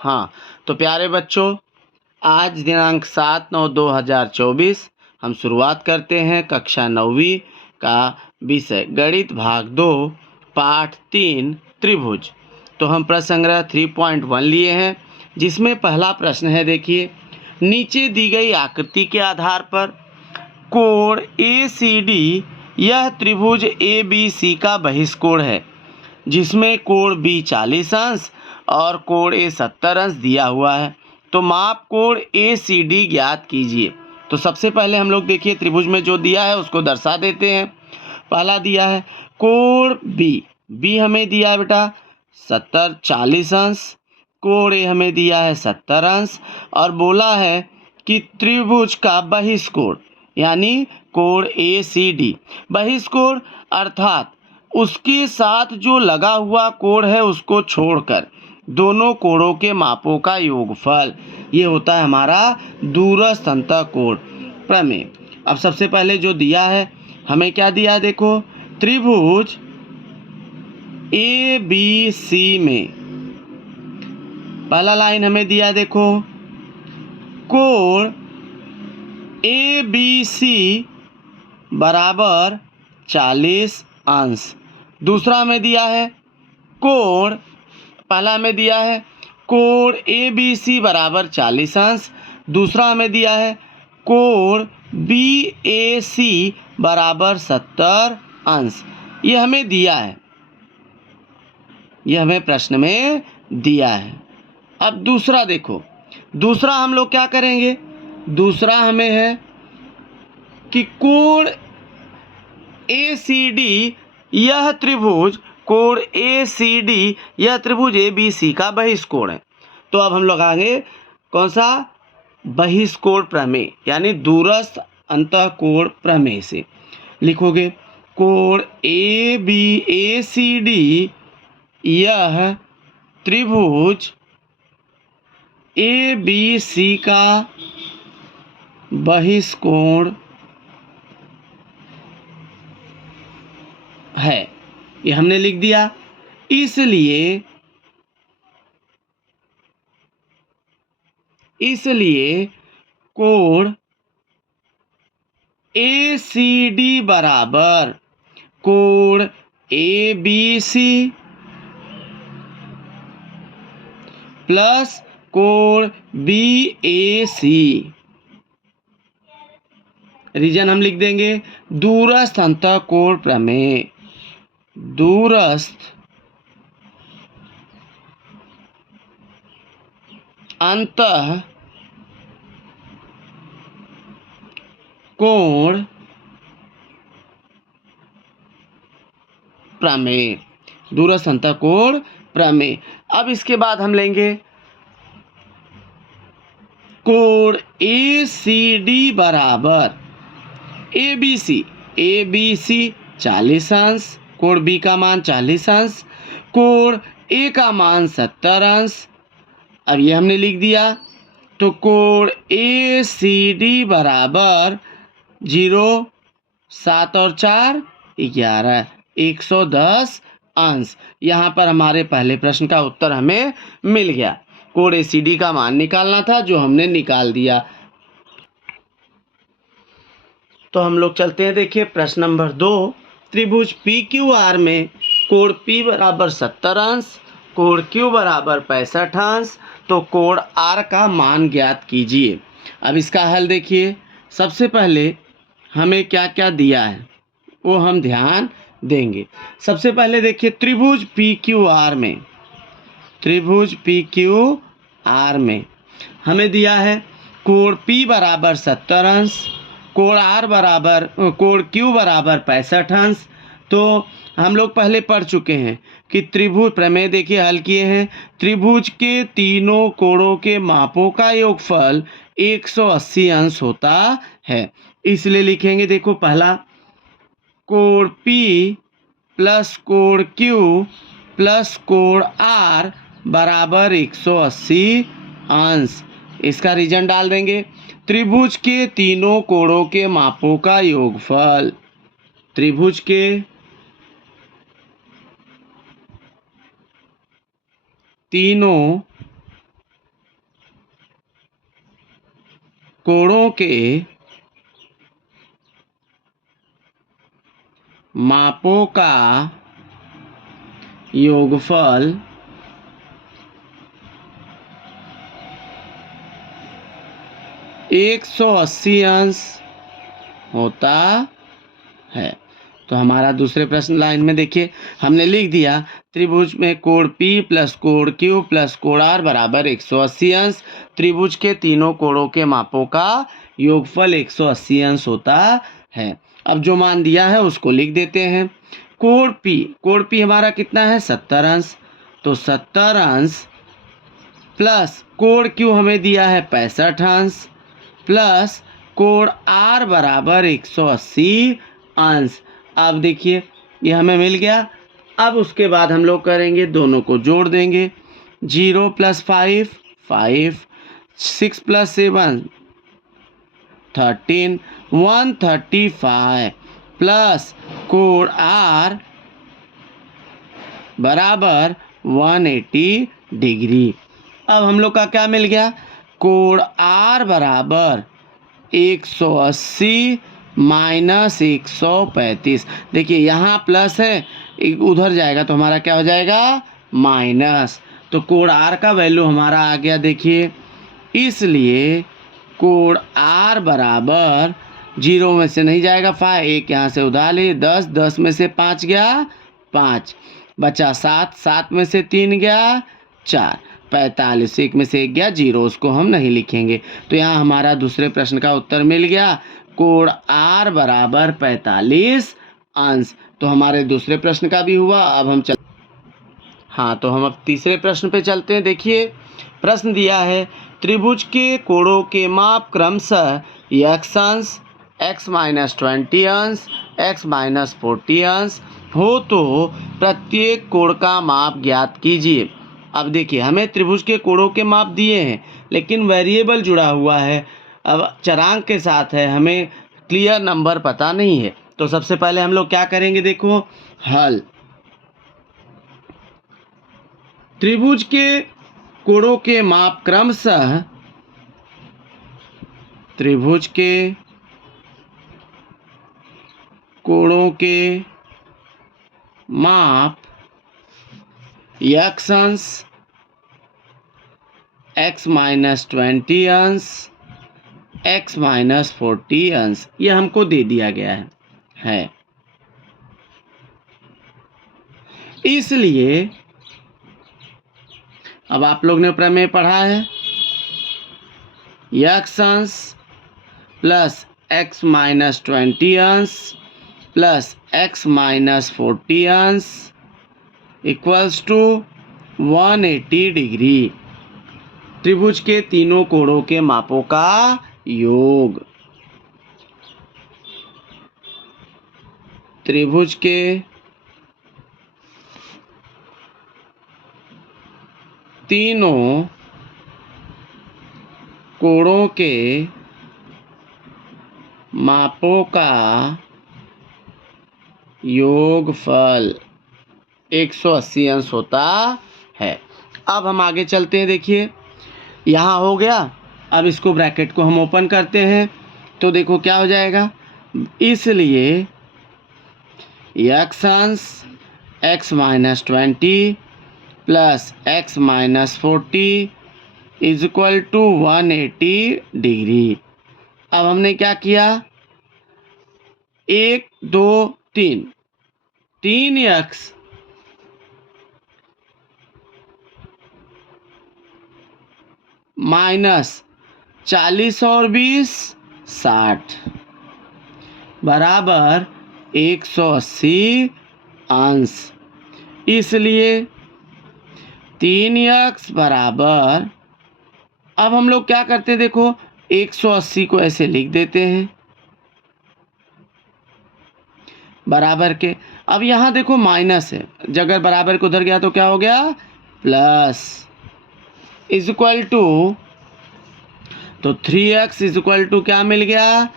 हाँ, तो प्यारे बच्चों, आज दिनांक 7/9/2024 हम शुरुआत करते हैं कक्षा 9वीं का विषय गणित भाग 2 पाठ 3 त्रिभुज। तो हम प्रश्न संग्रह 3.1 लिए हैं, जिसमें पहला प्रश्न है, देखिए, नीचे दी गई आकृति के आधार पर कोण ACD यह त्रिभुज ABC का बहिष्कोण है, जिसमें कोण B 40 अंश और कोण A 70 अंश दिया हुआ है। तो माप कोण ACD ज्ञात कीजिए। तो सबसे पहले हम लोग देखिए त्रिभुज में जो दिया है उसको दर्शा देते हैं। पहला दिया है कोण B हमें दिया है बेटा 40 अंश, कोण A हमें दिया है 70 अंश और बोला है कि त्रिभुज का बहिष्कोण यानी कोण ACD, बहिष्कोण अर्थात उसके साथ जो लगा हुआ कोण है उसको छोड़कर दोनों कोणों के मापों का योगफल, ये होता है हमारा दूरस्थ अंतःकोण प्रमेय। अब सबसे पहले जो दिया है, हमें क्या दिया है, देखो, त्रिभुज ABC में पहला लाइन हमें दिया, देखो, कोण ABC बराबर 40 अंश। दूसरा हमें दिया है कोण, पहला हमें दिया है कोण ABC बराबर 40 अंश, दूसरा हमें दिया है कोण BAC बराबर 70 अंश। ये हमें दिया है, ये हमें प्रश्न में दिया है। अब दूसरा देखो, दूसरा हम लोग क्या करेंगे, दूसरा हमें है कि कोण ACD यह त्रिभुज कोण ACD यह त्रिभुज ABC का बहिष्कोण है। तो अब हम लोग आगे कौन सा बहिष्कोण प्रमेय यानी दूरस्थ अंतःकोण प्रमेय से लिखोगे, कोण ACD यह त्रिभुज ABC का बहिष्कोण है, ये हमने लिख दिया। इसलिए कोण ACD बराबर कोण ABC प्लस कोण BAC। रीजन हम लिख देंगे दूरस्थ अंतःकोण प्रमेय, दूरस्थ अंतःकोण प्रमेय, दूरस्थ अंतःकोण प्रमेय। अब इसके बाद हम लेंगे कोण ACD बराबर ABC 40 अंश, कोण B का मान 40 अंश, कोण A का मान 70 अंश। अब ये हमने लिख दिया। तो कोण ACD बराबर 0, 7 और 4 11, 110 अंश। यहाँ पर हमारे पहले प्रश्न का उत्तर हमें मिल गया। कोण ACD का मान निकालना था जो हमने निकाल दिया। तो हम लोग चलते हैं, देखिए प्रश्न नंबर 2, त्रिभुज PQR में कोण P बराबर 70 अंश, कोण Q बराबर 65 अंश, तो कोण R का मान ज्ञात कीजिए। अब इसका हल देखिए, सबसे पहले हमें क्या क्या दिया है वो हम ध्यान देंगे। सबसे पहले देखिए त्रिभुज PQR में हमें दिया है कोण P बराबर 70 अंश, कोण Q बराबर 65 अंश। तो हम लोग पहले पढ़ चुके हैं कि त्रिभुज प्रमेय, देखिए हल किए हैं, त्रिभुज के तीनों कोणों के मापों का योगफल 180 अंश होता है। इसलिए लिखेंगे, देखो, पहला कोण P प्लस कोण Q प्लस कोण R बराबर 180 अंश। इसका रीजन डाल देंगे, त्रिभुज के तीनों कोणों के मापों का योगफल, त्रिभुज के तीनों कोणों के मापों का योगफल 180 अंश होता है। तो हमारा दूसरे प्रश्न लाइन में देखिए हमने लिख दिया त्रिभुज में कोण P प्लस कोण Q प्लस कोण R बराबर 180 अंश। त्रिभुज के तीनों कोणों के मापों का योगफल 180 अंश होता है। अब जो मान दिया है उसको लिख देते हैं। कोण P हमारा कितना है 70 अंश, तो 70 अंश प्लस कोण Q हमें दिया है 65 अंश प्लस कोण R बराबर 180 अंश। अब देखिए ये हमें मिल गया। अब उसके बाद हम लोग करेंगे दोनों को जोड़ देंगे। 0 + 5 5, 6 + 7 13, 135 प्लस कोण R बराबर 180 डिग्री। अब हम लोग का क्या मिल गया, कोण R बराबर 180 माइनस 135। देखिए यहाँ प्लस है, उधर जाएगा तो हमारा क्या हो जाएगा माइनस। तो कोण R का वैल्यू हमारा आ गया देखिए। इसलिए कोण R बराबर 0 में से नहीं जाएगा 5, 1 यहाँ से उधार ले 10, 10 में से 5 गया 5, बचा 7, 7 में से 3 गया 4, 45, 1 में से 1 गया 0, उसको हम नहीं लिखेंगे। तो यहाँ हमारा दूसरे प्रश्न का उत्तर मिल गया, कोण R बराबर 45 अंश। तो हमारे दूसरे प्रश्न का भी हुआ। अब हम तो हम अब तीसरे प्रश्न पे चलते हैं। देखिए प्रश्न दिया है त्रिभुज के कोणों के माप क्रमशः x अंश, x - 20 अंश, x - 40 अंश हो तो प्रत्येक कोण का माप ज्ञात कीजिए। अब देखिए हमें त्रिभुज के कोणों के माप दिए हैं लेकिन वेरिएबल जुड़ा हुआ है, अब चरांक के साथ है, हमें क्लियर नंबर पता नहीं है। तो सबसे पहले हम लोग क्या करेंगे, देखो हल। त्रिभुज के कोणों के माप क्रमशः त्रिभुज के कोणों के माप x अंश, x - 20 अंश, x - 40 अंश ये हमको दे दिया गया है। इसलिए अब आप लोग ने प्रमेय पढ़ा है, x अंश प्लस x - 20 अंश प्लस x - 40 अंश इक्वल्स टू 180 डिग्री। त्रिभुज के तीनों कोणों के मापों का योग। त्रिभुज के तीनों कोणों के मापों का योगफल 180 अंश होता है। अब हम आगे चलते हैं। देखिए यहाँ हो गया, अब इसको ब्रैकेट को हम ओपन करते हैं तो देखो क्या हो जाएगा, इसलिए x अंश x - 20 plus x - 40 is equal to 180 degree. अब हमने क्या किया, 1 2 3, 3x माइनस 40 और 20 60 बराबर 180 अंश। इसलिए 3x बराबर, अब हम लोग क्या करते हैं, देखो 180 को ऐसे लिख देते हैं बराबर के। अब यहाँ देखो माइनस है, अगर बराबर को उधर गया तो क्या हो गया प्लस, इज इक्वल टू, तो 3x इज इक्वल टू क्या मिल गया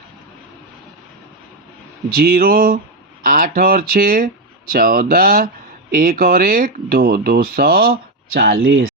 0, 8 और 6 14, 1 और 1 2, 240।